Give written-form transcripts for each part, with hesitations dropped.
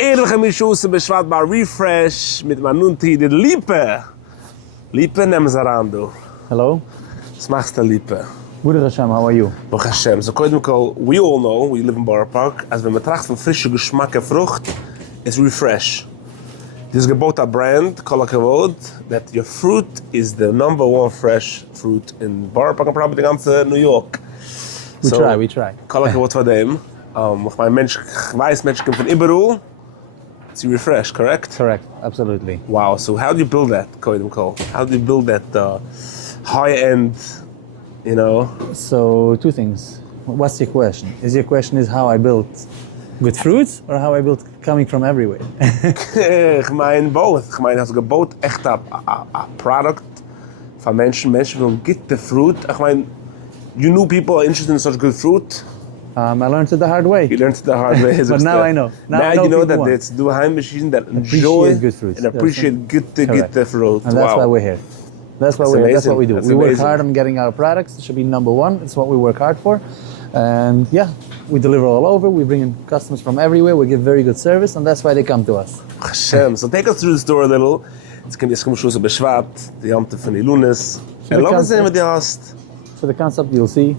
Eerder Mishuse beschwart bei Refresh mit Manunti de Lipe. Lipe, nehmen Sie ran, du. Hello. Was machst du, Lipe? Baruch Hashem, how are you? Baruch Hashem. So, we all know, we live in Borough Park, als wenn man tracht von frische Geschmack und Frucht, is Refresh. This is about a brand, Kol HaKavod, that your fruit is the #1 fresh fruit in Borough Park and probably the ganze New York. We try. Kol HaKavod for them. Ich weiß, Menschen kommen von überall. It's Refresh, correct? Correct, absolutely. Wow, so how do you build that, Koidem Kol? How do you build that high-end, you know? So, two things. What's your question? Your question is how I built good fruits or how I built coming from everywhere? Ich meine both. Ich meine, hast du gebaut echt a product von Menschen. Menschen will get the fruit. Ich meine, you knew people are interested in such good fruit. I learned it the hard way. You learned it the hard way. But now I know. Now you know that it's do a machine that enjoy good fruits. And appreciate good the fruit. And that's why we're here. That's why we're here. That's what we do. That's we work amazing. hard on getting our products. It should be #1. It's what we work hard for. And yeah, we deliver all over. We bring in customers from everywhere. We give very good service, and that's why they come to us. Hashem. So take us through the store a little. It's going to be so beschwart, the Yamte von Ilunis. And long as with the host. For the concept, you'll see.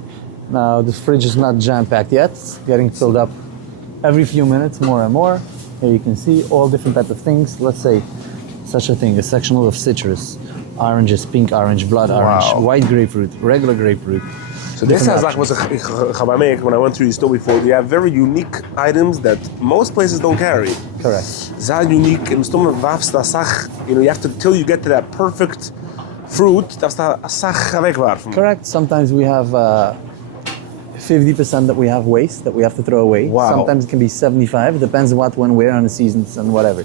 Now, the fridge is not jam-packed yet. It's getting filled up every few minutes, more and more. Here you can see all different types of things. Let's say such a thing, a section of citrus, oranges, pink orange, blood orange, white grapefruit, regular grapefruit. So this is like what I when I went through the store before. You have very unique items that most places don't carry. Correct. Sehr unique. And you have to till you get to that perfect fruit. That's the sach wegwerfen. Correct. Sometimes we have 50% that we have waste that we have to throw away. Wow. Sometimes it can be 75. It depends what, when, where on the seasons and whatever.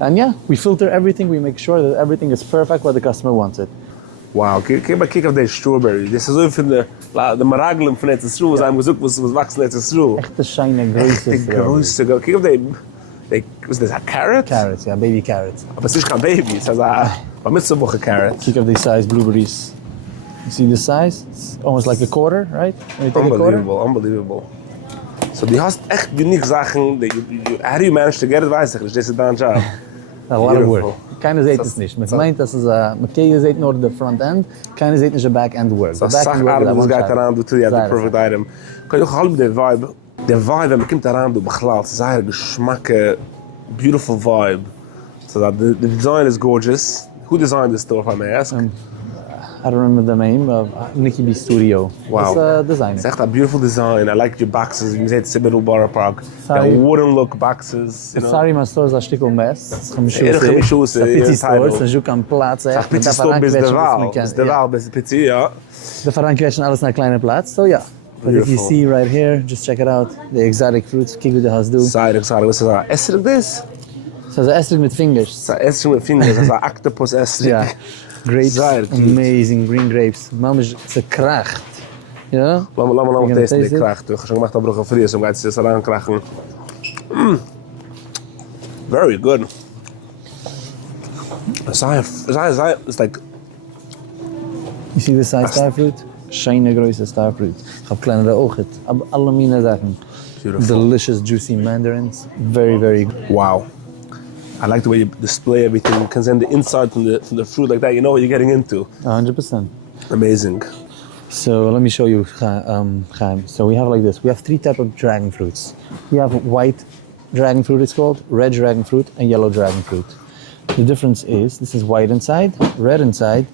And yeah, we filter everything. We make sure that everything is perfect what the customer wants it. Wow, kick auf die Strawberry. Das ist so für die Maraglen von der Strawberry, was einem gesagt, was wachsen in der Strawberry. Echte scheine Größe. Echte Größe. Kick auf die, was ist das, a carrot? Carrots, yeah, baby carrots. Aber es ist kein Baby, es ist ein Mitzvah carrot. Kick of the size blueberries. You see the size? It's almost like a quarter, right? When you take Unbelievable. So die hast echt unique Sachen, how do you manage to get it, weiß ich nicht, das ist dein Job. A lot of work. Keiner sieht es nicht. Man meint, dass es mit Kehle sieht nur the front end, keiner sieht nicht the back end work. So Sachen Arbeit, das geht daran, du till you have the perfect item. Kann ich auch halb den Vibe, wenn man kommt daran, du beglaut, sehr Geschmack, beautiful vibe. So that the design is gorgeous. Who designed this store, if I may ask? I don't remember the name of Nicky B Studio. Wow. It's a designer. It's echt a beautiful design. I like your boxes. You said it's a middle Borough Park. The wooden look boxes. You know? Sorry, my store is a stickel mess. It's a petit store. It's a kan plaatsen. It's a petit store bis de Waal. Bis de Waal, bis de petit, ja. De verantwoording alles naar kleine plaats. So yeah. But if you see right here, just check it out. The exotic fruits. Kijk hoe de huis doet. Exotic. What's that? Esrig this? So it's esrig with fingers. Esrig with fingers. It's an octopus esrig. Yeah. Grapes, amazing green grapes. Mama is a kracht. You know? Laat me testen die kracht. Ik ga gemaakt dat brood fries om uit te eraan krachten. Very good. It's like. You see the size starfruit? Shine große starfruit. Ik heb kleinere ogen. Alle mine zaken. Beautiful. Delicious, juicy mandarins. Very, very good. Wow. I like the way you display everything. You can send the inside from the fruit like that. You know what you're getting into. 100%. Amazing. So let me show you, Chaim. So we have like this. We have 3 types of dragon fruits. We have white dragon fruit, it's called, red dragon fruit, and yellow dragon fruit. The difference is this is white inside, red inside,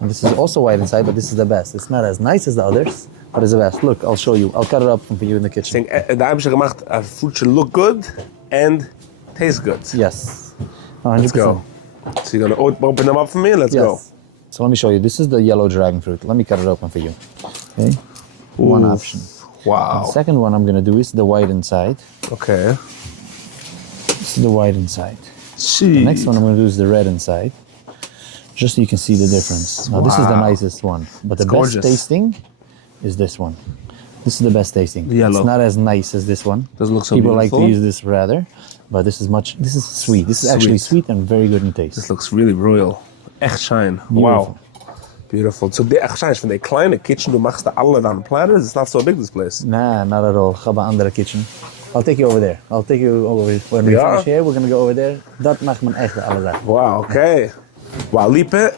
and this is also white inside, but this is the best. It's not as nice as the others, but it's the best. Look, I'll show you. I'll cut it up for you in the kitchen. Daar hebben ze gemaakt. Fruit should look good and taste good. Yes. 100%. Let's go. So you're gonna open them up for me? Let's go. So let me show you. This is the yellow dragon fruit. Let me cut it open for you. Okay. One option. Wow. The second one I'm gonna do is the white inside. Okay. This is the white inside. See. The next one I'm gonna do is the red inside. Just so you can see the difference. Now this is the nicest one, but the best tasting is this one. This is the best tasting. The yellow. It's not as nice as this one. Doesn't look so People beautiful. like to use this rather, but this is sweet. This is actually sweet and very good in taste. This looks really royal. Echt shine. Beautiful. Wow. Beautiful. So echt shine van die kleine kitchen, du machst da alle dan platters. It's not so big, this place. Nah, not at all. Ga bij andere kitchen. I'll take you over there. I'll take you over. When we Yeah? finish here, we're gonna go over there. Dat macht man echt alle Sachen. Wow, okay. Wow, Liebe,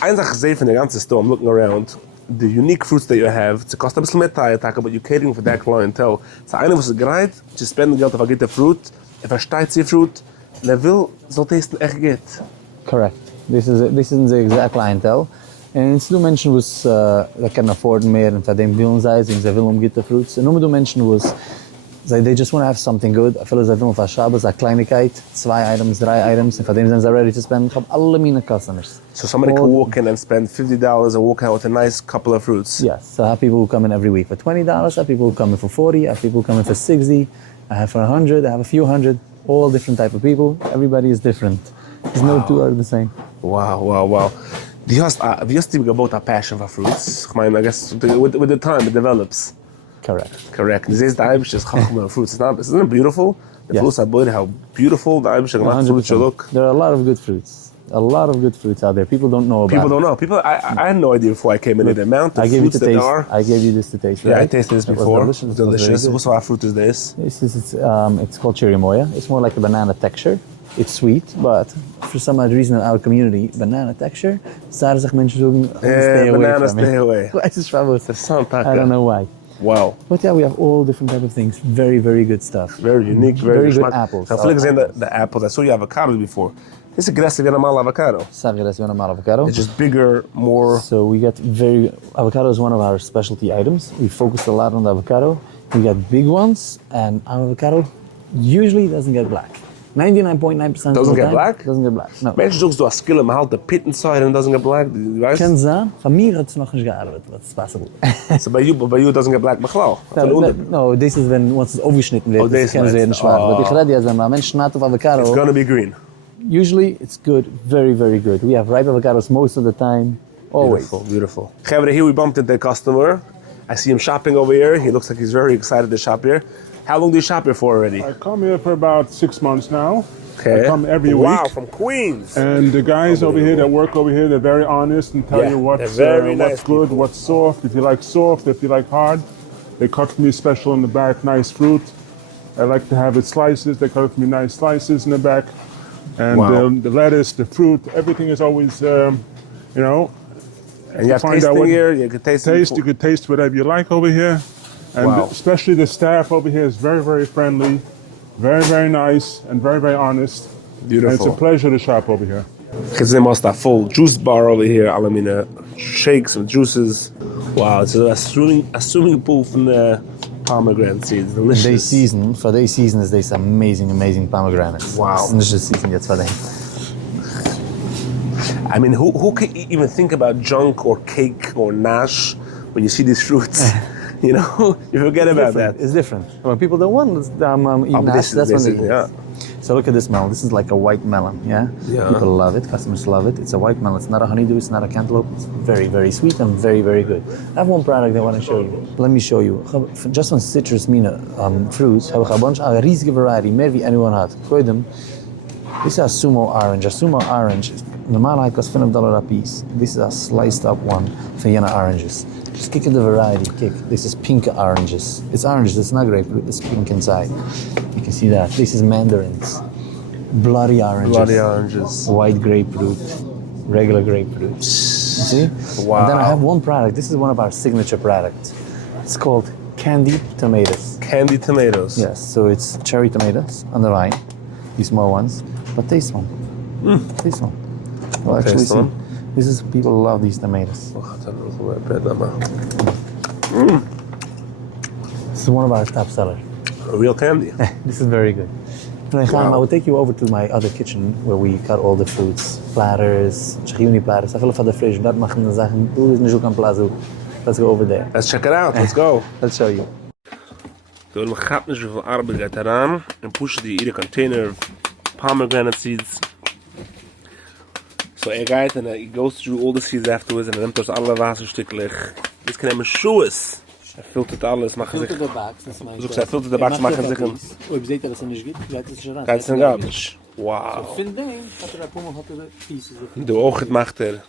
eine Sache gesehen von der ganzen store, I'm looking around, the unique fruits that you have, it's cost a bisschen mehr Teilen, but you're catering for that clientele. So einer, was bereit, to spend Geld auf ein guter Fruit, versteht sie Fruit, und will, so tasten echt gut. Correct. This is the exact clientele. And it's do mention was that can afford more and for them willen zij ze willen get the fruits. And do mention was they just want to have something good. I feel as I willen for Shabbos a kleinigkeit, 2 items, 3 items, and for them they're ready to spend. I have alle meine customers. So somebody can walk in and spend $50 and walk out with a nice couple of fruits. Yes. So I have people who come in every week for $20. I have people who come in for 40. I have people who come in for 60. I have for 100. I have a few hundred. All different type of people. Everybody is different. There's no two are the same. Wow. Wie hast du gebaut a passion for fruits? I mean, I guess with the time it develops. Correct. This is the Irish chachma fruits. Isn't it beautiful? The Yes. fruits are good. How beautiful the Irish fruits look. There are a lot of good fruits. A lot of good fruits out there. People don't know about. People don't know. I had no idea before I came in the amount of I gave you fruits to that taste. there are. I gave you this to taste. Yeah, right? I tasted this It was before. delicious. It was Delicious. very good. What sort of fruit is this? It's called chirimoya. It's more like a banana texture. It's sweet, but for some odd reason in our community, banana texture, zouden zich mensen zoeken, stay away Banana, from it. stay away. I don't know why. Wow. But yeah, we have all different type of things. Very, very good stuff. Very unique, very good smaak. apples. Now, flick the apples. I saw you avocados before. This is aggressive normal avocado. Sagres van normal avocado. It's just bigger, more. So we get avocado is one of our specialty items. We focus a lot on the avocado. We get big ones, and our avocado usually doesn't get black. 99.9% Doesn't get black? Doesn't get black, no. Mensen zoeken door a skill and halt the pit inside and it doesn't get black. Kan zijn, van mij had het nog eens gearbeid, but it's possible. So by you it doesn't get black, beglau. No, this is when once it's overschnitten wird, this kan ze in schwarz. But ich rede jetzt, wenn man Mensch schnat auf avocado, It's gonna be green. usually it's good, very, very good. We have ripe avocados most of the time, always. Beautiful. Gevre, here we bumped into a customer. I see him shopping over here. He looks like he's very excited to shop here. How long do you shop here for already? I come here for about 6 months now. Okay. I come every week. Wow, from Queens. And the guys over here that work over here, they're very honest and tell you what's nice good, people. what's soft. If you like soft, if you like hard, they cut for me special in the back, nice fruit. I like to have it slices. They cut for me nice slices in the back. And the lettuce, the fruit, everything is always, And you have find out tasting what- here. You can taste. you could taste whatever you like over here. And especially the staff over here is very, very friendly, very, very nice, and very, very honest. Beautiful. And it's a pleasure to shop over here. It's almost a full juice bar over here. Alamina shakes and juices. Wow, it's a swimming pool from the pomegranate seeds. Delicious. For their season is this amazing pomegranates. Wow. This is season jetzt for them. I mean, who can even think about junk or cake or nash when you see these fruits? You know, you forget about that. It's different. When people don't want eat nash, that's when they eat. So look at this melon. This is like a white melon, yeah? People love it. Customers love it. It's a white melon. It's not a honeydew. It's not a cantaloupe. It's very, very sweet and very, very good. I have one product I want to show you. Let me show you. Just on citrus fruits, have a bunch of a riesige variety, meer wie anyone had. Gooi them. This is a sumo orange. A sumo orange, normally costs $5 a piece. This is a sliced up one for Vienna oranges. Just kick at the variety, kick. This is pink oranges. It's oranges, it's not grapefruit, it's pink inside. You can see that. This is mandarins. Bloody oranges. White grapefruit. Regular grapefruit. You see? Wow. And then I have one product. This is one of our signature products. It's called candied tomatoes. Candied tomatoes. Yes, so it's cherry tomatoes on the vine. These small ones. But taste one. Taste one. Well, actually Taste see. one. This is, people love these tomatoes. This is one of our top sellers. A real candy. This is very good. I will take you over to my other kitchen where we cut all the fruits, platters, chiyuni platters. I feel for the fridge. That machen the Sachen. Let's go over there. Let's check it out. Let's go. Let's show you. So we gaat niet zoveel arbeid gaat eraan en pushen die ieder container of pomegranate seeds. So gaat en he goes through all the seeds afterwards en neemt dus alle wasserstücklich. Dit kan hem shoes. Hij filtert alles, machen zich. Dus hij filtert de baks, machen zich. Ob seht ihr, dass er nicht geht, geht es schon ran. Gaat zijn garbage. Wow. Vind ik, hat er pieces. De oog het macht er.